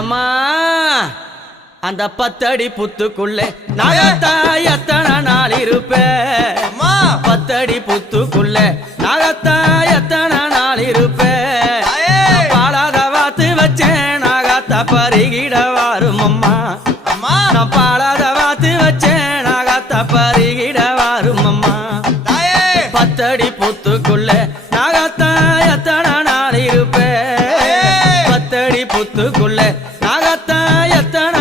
எம்மா அந்த 10 அடி புத்துக்குள்ளே நாகத்தா எத்தனை நாள் இருப்பேன் 10 அடி புத்துக்குள்ளே நாகத்தா எத்தனை நாள் இருப்பேன் பாலாத வாத்து வச்சேன் நாகத்தா பருகிட வாரும் அம்மா நான் பாலாத வாத்து வச்சேன் நாகத்தா பருகிட வாரும் அம்மா 10 அடி புத்துக்குள்ளே நாகத்தா எத்தனை நாள் இருப்பேன் 10 அடி புத்துக்குள்ளே நாகத்தா எத்தனை